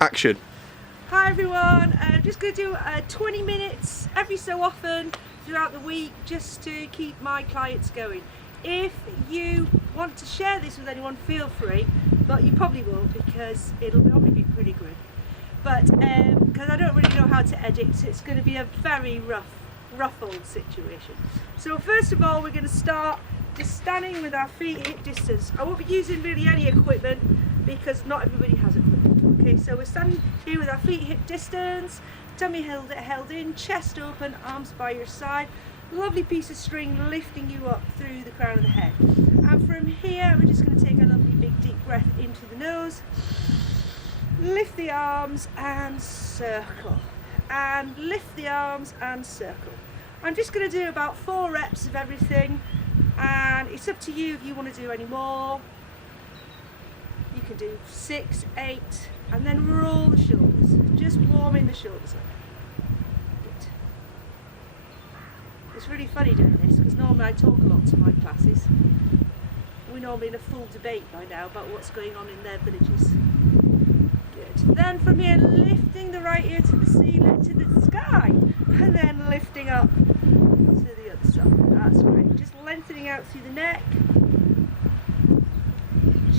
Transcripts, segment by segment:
Action. Hi everyone, I'm just going to do 20 minutes every so often throughout the week just to keep my clients going. If you want to share this with anyone, feel free, but you probably won't because it'll probably be pretty good. But because I don't really know how to edit, so it's going to be a very rough old situation. So first of all, we're going to start just standing with our feet hip distance. I won't be using really any equipment because not everybody has equipment. Okay, so we're standing here with our feet hip distance, tummy held in, chest open, arms by your side. Lovely piece of string lifting you up through the crown of the head. And from here, we're just going to take a lovely big deep breath into the nose. Lift the arms and circle. And lift the arms and circle. I'm just going to do about 4 reps of everything. And it's up to you if you want to do any more. You can do 6, 8, and then roll the shoulders. Just warming the shoulders up. Good. It's really funny doing this because normally I talk a lot to my classes. We're normally in a full debate by now about what's going on in their villages. Good. Then from here, lifting the right ear to the ceiling, to the sky, and then lifting up to the other side. That's great. Just lengthening out through the neck.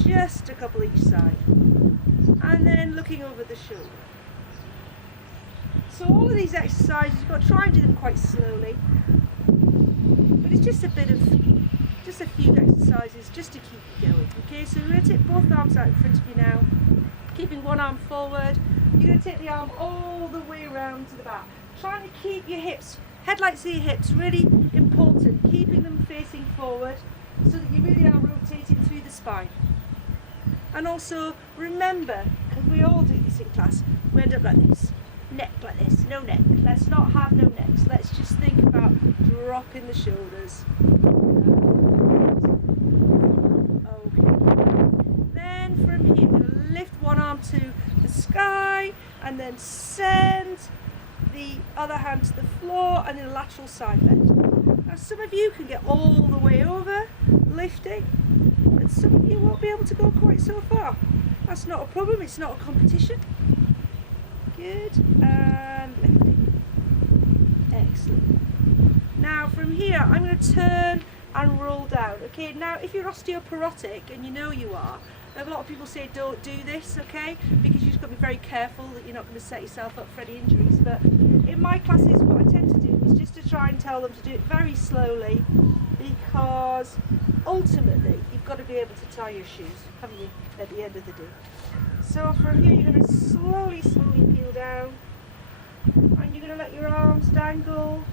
Just a couple each side. And then looking over the shoulder. So all of these exercises, you've got to try and do them quite slowly. But it's just a few exercises just to keep you going. Okay, so we're going to take both arms out in front of you now. Keeping one arm forward. You're going to take the arm all the way around to the back. Trying to keep your hips, headlights to your hips, really important. Keeping them facing forward so that you really are rotating through the spine. And also remember, because we all do this in class, we end up like this. Neck like this, no neck. Let's not have no necks. Let's just think about dropping the shoulders. Okay. Then from here, we're going to lift one arm to the sky and then send the other hand to the floor and then a lateral side bend. Now some of you can get all the way over, lifting, but some of you won't be able to go quite so far. That's not a problem, it's not a competition. Good, and lifting. Excellent. Now from here, I'm going to turn and roll down. Okay, now if you're osteoporotic, and you know you are, a lot of people say don't do this, okay, because you've got to be very careful that you're not going to set yourself up for any injuries. But in my classes, what I tend to do is just to try and tell them to do it very slowly, because ultimately you've got to be able to tie your shoes, haven't you, at the end of the day. So from here, you're going to slowly peel down, and you're going to let your arms dangle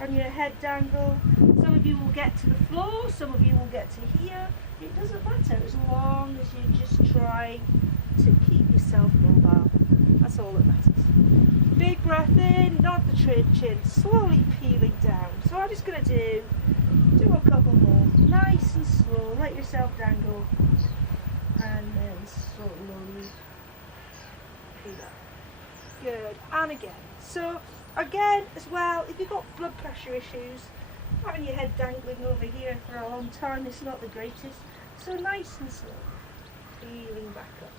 and your head dangle. Some of you will get to the floor, some of you will get to here. It doesn't matter as long as you just try to keep yourself mobile. That's all that matters. Big breath in, not the chin, slowly peeling down. So I'm just going to do a couple more, nice and slow. Let yourself dangle, and then slowly peel up. Good, and again. So again, as well, if you've got blood pressure issues, having your head dangling over here for a long time is not the greatest. So nice and slow, peeling back up.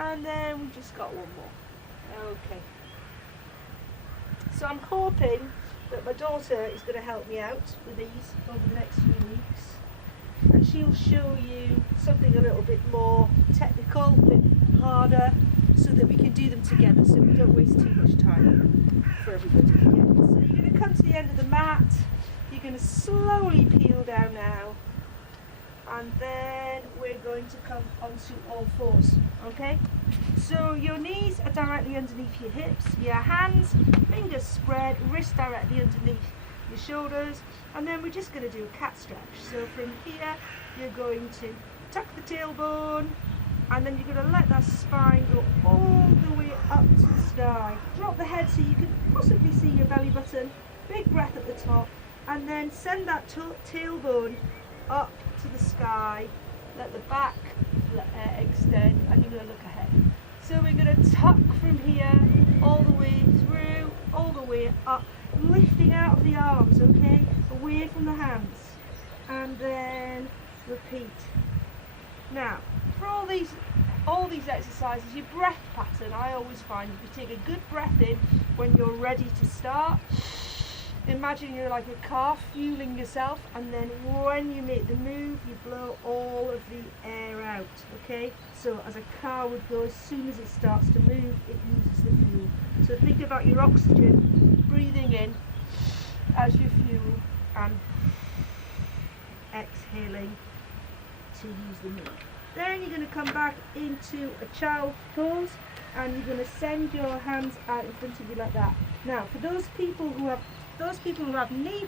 And then we've just got one more. Okay. So I'm hoping that my daughter is going to help me out with these over the next few weeks. And she'll show you something a little bit more technical, a bit harder, so that we can do them together so we don't waste too much time for everybody. Again. So you're going to come to the end of the mat. You're going to slowly peel down now, and then we're going to come onto all fours, okay? So your knees are directly underneath your hips, your hands, fingers spread, wrists directly underneath your shoulders, and then we're just going to do a cat stretch. So from here, you're going to tuck the tailbone, and then you're going to let that spine go all the way up to the sky. Drop the head so you can possibly see your belly button, big breath at the top, and then send that tailbone up to the sky, let the back extend, and you're going to look ahead. So we're going to tuck from here all the way through, all the way up, lifting out of the arms, okay, away from the hands, and then repeat. Now, for all these all these exercises, your breath pattern, I always find if you take a good breath in when you're ready to start, imagine you're like a car fueling yourself, and then when you make the move, you blow all of the air out, okay? So as a car would go, as soon as it starts to move, it uses the fuel. So think about your oxygen, breathing in as you fuel, and exhaling to use the move. Then you're going to come back into a child's pose, and you're going to send your hands out in front of you like that. Now, for those people who have knee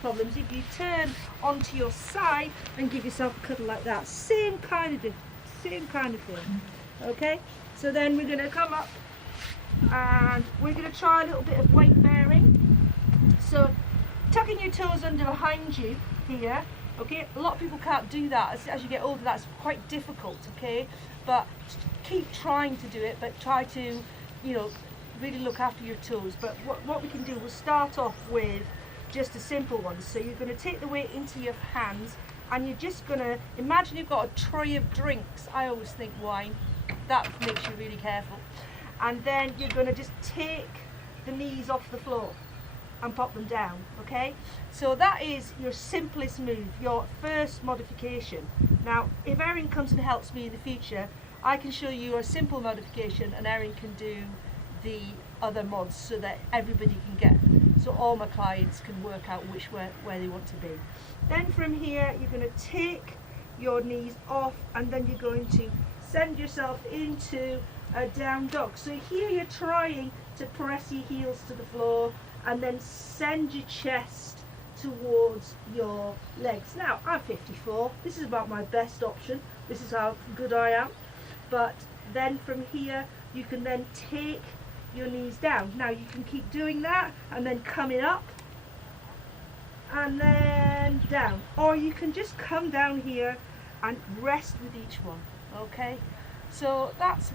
problems, if you turn onto your side and give yourself a cuddle like that, same kind of thing. Okay. So then we're going to come up, and we're going to try a little bit of weight bearing. So tucking your toes under behind you here. Okay, a lot of people can't do that. As you get older, that's quite difficult, okay? But keep trying to do it, but try to, really look after your toes. But what we can do, we'll start off with just a simple one. So you're going to take the weight into your hands, and you're just going to imagine you've got a tray of drinks. I always think wine. That makes you really careful. And then you're going to just take the knees off the floor and pop them down, okay? So that is your simplest move, your first modification. Now, if Erin comes and helps me in the future, I can show you a simple modification, and Erin can do the other mods so that everybody can get, so all my clients can work out where they want to be. Then from here, you're going to take your knees off, and then you're going to send yourself into a down dog. So here you're trying to press your heels to the floor, and then send your chest towards your legs. Now, I'm 54. This is about my best option. This is how good I am. But then from here, you can then take your knees down. Now, you can keep doing that, and then coming up, and then down. Or you can just come down here and rest with each one, okay? So that's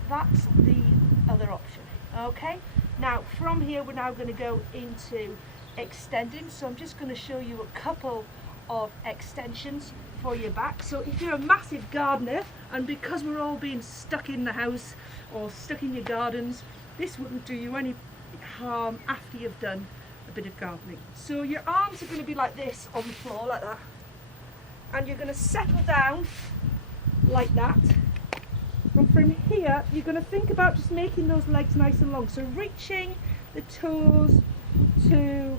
the other option, okay? Now, from here, we're now going to go into extending. So I'm just going to show you a couple of extensions for your back. So if you're a massive gardener, and because we're all being stuck in the house or stuck in your gardens, this wouldn't do you any harm after you've done a bit of gardening. So your arms are going to be like this on the floor, like that. And you're going to settle down like that. And from here, you're going to think about just making those legs nice and long. So reaching the toes to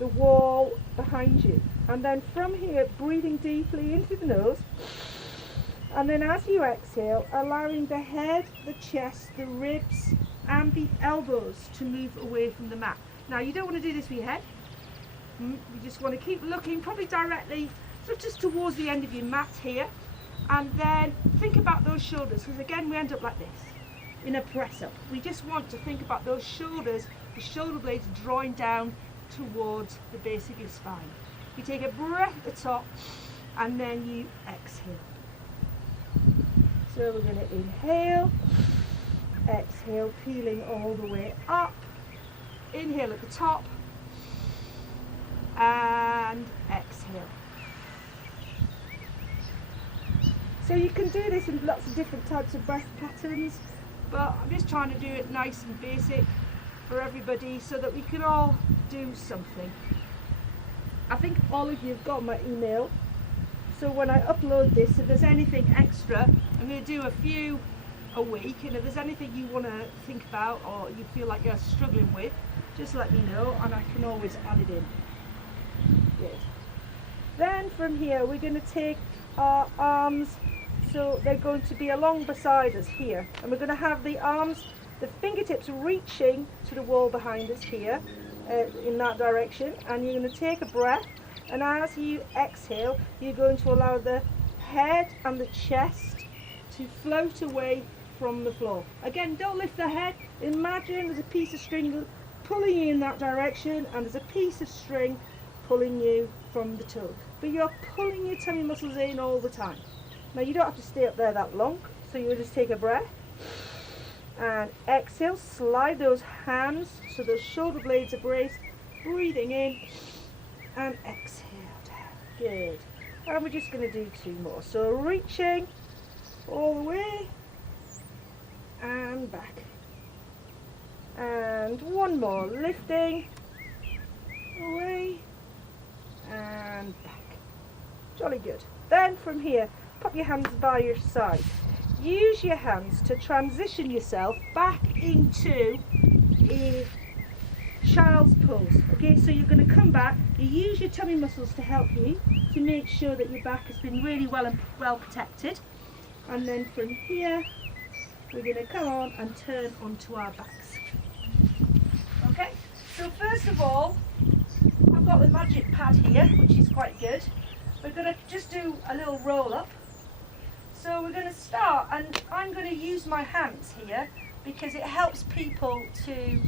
the wall behind you. And then from here, breathing deeply into the nose. And then as you exhale, allowing the head, the chest, the ribs, and the elbows to move away from the mat. Now, you don't want to do this with your head. You just want to keep looking, probably directly, so just towards the end of your mat here. And then think about those shoulders, because again we end up like this in a press up. We just want to think about those shoulders, the shoulder blades drawing down towards the base of your spine. You take a breath at the top, and then you exhale. So we're going to inhale, exhale, peeling all the way up, inhale at the top, and exhale. So you can do this in lots of different types of breath patterns, but I'm just trying to do it nice and basic for everybody so that we can all do something. I think all of you have got my email, so when I upload this, if there's anything extra, I'm going to do a few a week, and if there's anything you want to think about or you feel like you're struggling with, just let me know and I can always add it in. Good. Then from here we're going to take our arms, so they're going to be along beside us here, and we're going to have the arms, the fingertips reaching to the wall behind us here, in that direction, and you're going to take a breath, and as you exhale you're going to allow the head and the chest to float away from the floor. Again, don't lift the head. Imagine there's a piece of string pulling you in that direction, and there's a piece of string pulling you from the toe, but you're pulling your tummy muscles in all the time. Now you don't have to stay up there that long, so you'll just take a breath and exhale, slide those hands so those shoulder blades are braced, breathing in and exhale down. Good. And we're just going to do two more. So reaching all the way and back. And one more, lifting, away, and back. Jolly good. Then from here, put your hands by your side. Use your hands to transition yourself back into a child's pose. Okay, so you're going to come back, you use your tummy muscles to help you to make sure that your back has been really well protected. And then from here, we're going to come on and turn onto our backs. Okay, so first of all, I've got the magic pad here, which is quite good. We're going to just do a little roll up. So we're going to start, and I'm going to use my hands here because it helps people to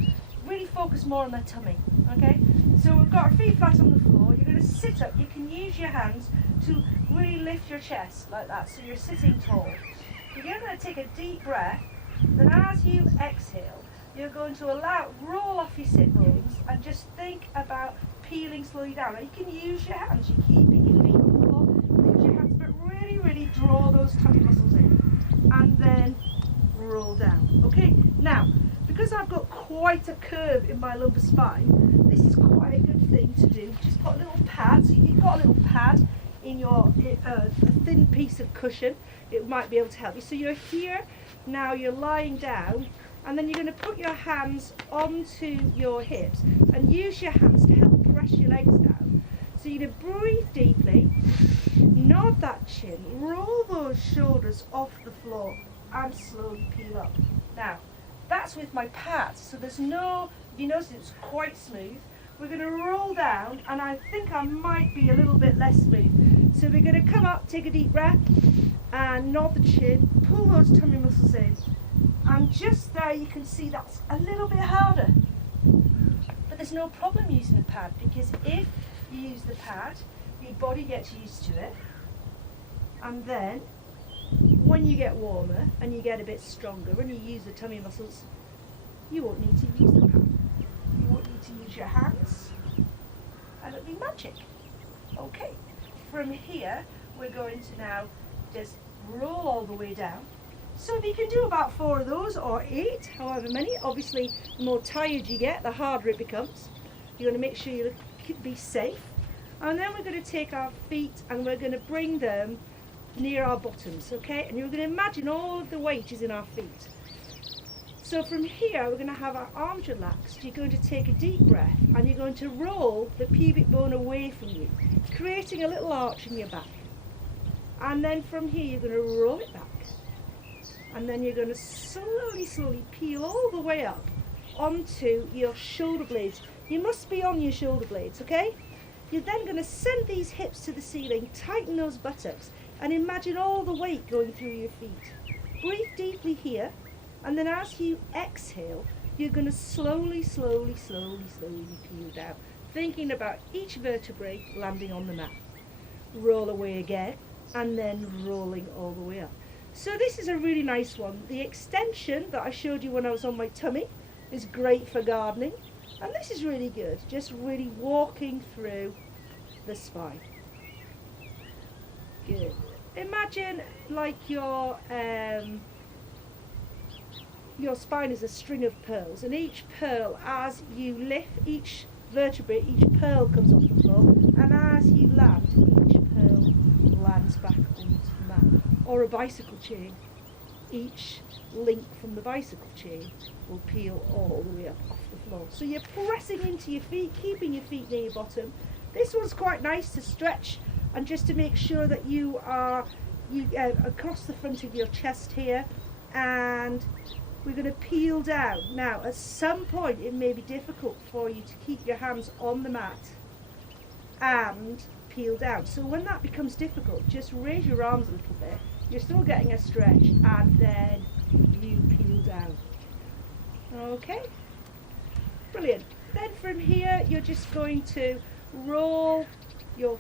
really focus more on their tummy. Okay, so we've got our feet flat on the floor. You're going to sit up. You can use your hands to really lift your chest like that, so you're sitting tall. You're going to take a deep breath. Then as you exhale, you're going to roll off your sit bones and just think about peeling slowly down. Now you can use your hands. You're keeping your feet on the floor. Use your hands, but really draw those tummy muscles in, and then roll down. Okay, now because I've got quite a curve in my lumbar spine, this is quite a good thing to do. Just put a little pad. So you've got a little pad in your a thin piece of cushion. It might be able to help you. So you're here now. You're lying down, and then you're going to put your hands onto your hips and use your hands to help press your legs down. So you're going to breathe deeply. Nod that chin, roll those shoulders off the floor and slowly peel up. Now, that's with my pad, so there's no, you notice it's quite smooth. We're going to roll down, and I think I might be a little bit less smooth. So we're going to come up, take a deep breath, and nod the chin, pull those tummy muscles in. And just there you can see that's a little bit harder. But there's no problem using a pad, because if you use the pad, your body gets used to it, and then when you get warmer and you get a bit stronger, when you use the tummy muscles, you won't need to use the pad. You won't need to use your hands, and it'll be magic. Okay, from here we're going to now just roll all the way down. So if you can do about 4 of those, or 8, however many. Obviously the more tired you get, the harder it becomes. You're going to make sure you be safe. And then we're going to take our feet and we're going to bring them near our bottoms, okay? And you're going to imagine all of the weight is in our feet. So from here, we're going to have our arms relaxed. You're going to take a deep breath, and you're going to roll the pubic bone away from you, creating a little arch in your back. And then from here, you're going to roll it back. And then you're going to slowly peel all the way up onto your shoulder blades. You must be on your shoulder blades, okay? You're then going to send these hips to the ceiling, tighten those buttocks, and imagine all the weight going through your feet. Breathe deeply here, and then as you exhale, you're going to slowly peel down, thinking about each vertebrae landing on the mat. Roll away again, and then rolling all the way up. So this is a really nice one. The extension that I showed you when I was on my tummy is great for gardening, and this is really good, just really walking through the spine. Good. Imagine like your spine is a string of pearls, and each pearl, as you lift each vertebrae, each pearl comes off the floor, and as you land, each pearl lands back onto the mat. Or a bicycle chain. Each link from the bicycle chain will peel all the way up off the floor. So you're pressing into your feet, keeping your feet near your bottom. This one's quite nice to stretch, and just to make sure that you are across the front of your chest here, and we're going to peel down. Now at some point it may be difficult for you to keep your hands on the mat and peel down. So when that becomes difficult, just raise your arms a little bit. You're still getting a stretch, and then you peel down. Okay, brilliant. Then from here you're just going to roll your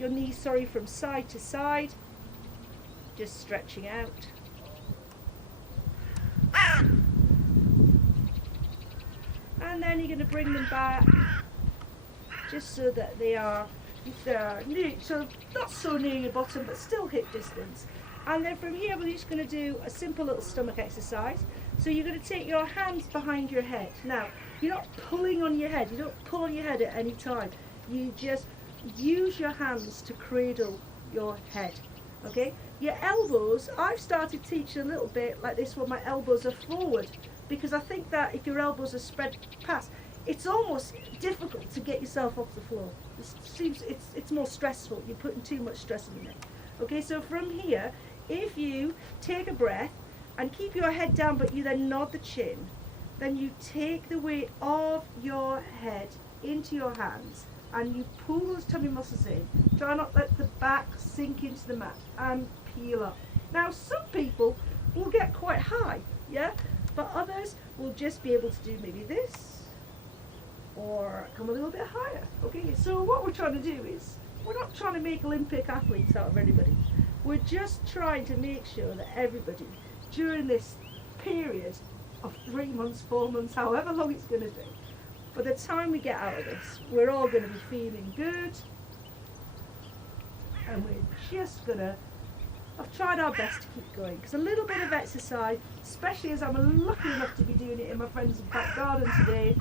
knees from side to side, just stretching out. And then you're going to bring them back just so that they're so not so near your bottom, but still hip distance. And then from here we're just going to do a simple little stomach exercise. So you're going to take your hands behind your head. Now, you're not pulling on your head. You don't pull on your head at any time. You just use your hands to cradle your head. Okay? Your elbows, I've started teaching a little bit like this when my elbows are forward, because I think that if your elbows are spread past, it's almost difficult to get yourself off the floor. It's more stressful. You're putting too much stress on your neck. Okay, so from here, if you take a breath and keep your head down, but you then nod the chin, then you take the weight of your head into your hands and you pull those tummy muscles in. Try not to let the back sink into the mat and peel up. Now, some people will get quite high, yeah, but others will just be able to do maybe this or come a little bit higher. Okay, so what we're trying to do is, we're not trying to make Olympic athletes out of anybody. We're just trying to make sure that everybody, during this period of 3 months, 4 months, however long it's going to be, by the time we get out of this, we're all going to be feeling good, and we're just going to have tried our best to keep going. Because a little bit of exercise, especially as I'm lucky enough to be doing it in my friend's back garden today,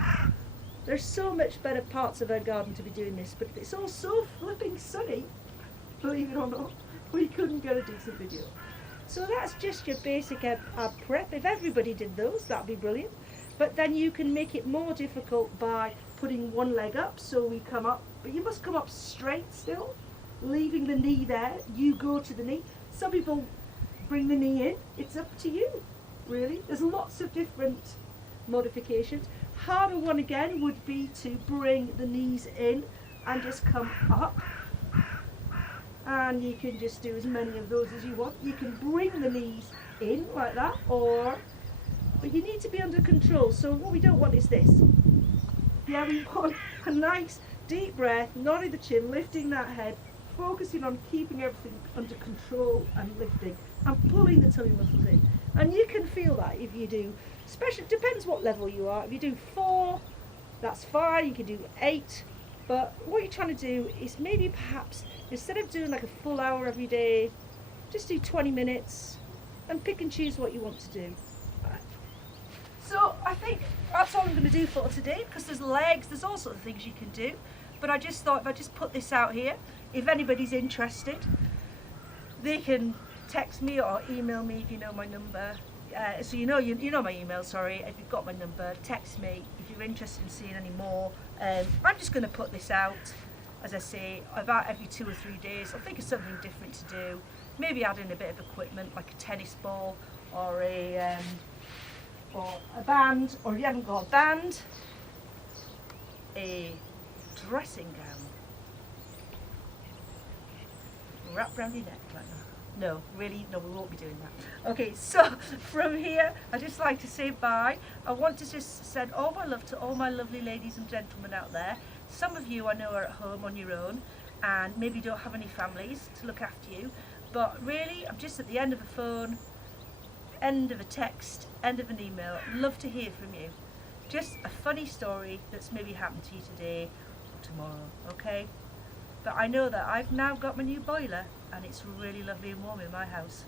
there's so much better parts of our garden to be doing this, but it's all so flipping sunny, believe it or not, we couldn't get a decent video. So that's just your basic ab prep. If everybody did those, that'd be brilliant. But then you can make it more difficult by putting one leg up, so we come up, but you must come up straight still, leaving the knee there. You go to the knee. Some people bring the knee in. It's up to you, really. There's lots of different modifications. Harder one again would be to bring the knees in and just come up, and you can just do as many of those as you want. You can bring the knees in like that, but you need to be under control. So what we don't want is this. Yeah, we want a nice deep breath, nodding the chin, lifting that head, focusing on keeping everything under control and lifting and pulling the tummy muscles in. And you can feel that if you do, especially, depends what level you are. If you do 4, that's fine. You can do 8. But what you're trying to do is maybe perhaps, instead of doing like a full hour every day, just do 20 minutes and pick and choose what you want to do. So I think that's all I'm going to do for today, because there's legs, there's all sorts of things you can do. But I just thought if I just put this out here, if anybody's interested, they can text me or email me if you know my number. So you know my email, sorry. If you've got my number, text me if you're interested in seeing any more. I'm just going to put this out, as I say, about every 2 or 3 days. I'll think of something different to do. Maybe add in a bit of equipment like a tennis ball or a band, or if you haven't got a band, a dressing gown wrapped around your neck like that. No, really, no, we won't be doing that. Okay, so from here, I'd just like to say bye. I want to just send all my love to all my lovely ladies and gentlemen out there. Some of you I know are at home on your own and maybe don't have any families to look after you, but really, I'm just at the end of a phone, end of a text, end of an email. Love to hear from you. Just a funny story that's maybe happened to you today or tomorrow, okay? But I know that I've now got my new boiler and it's really lovely and warm in my house.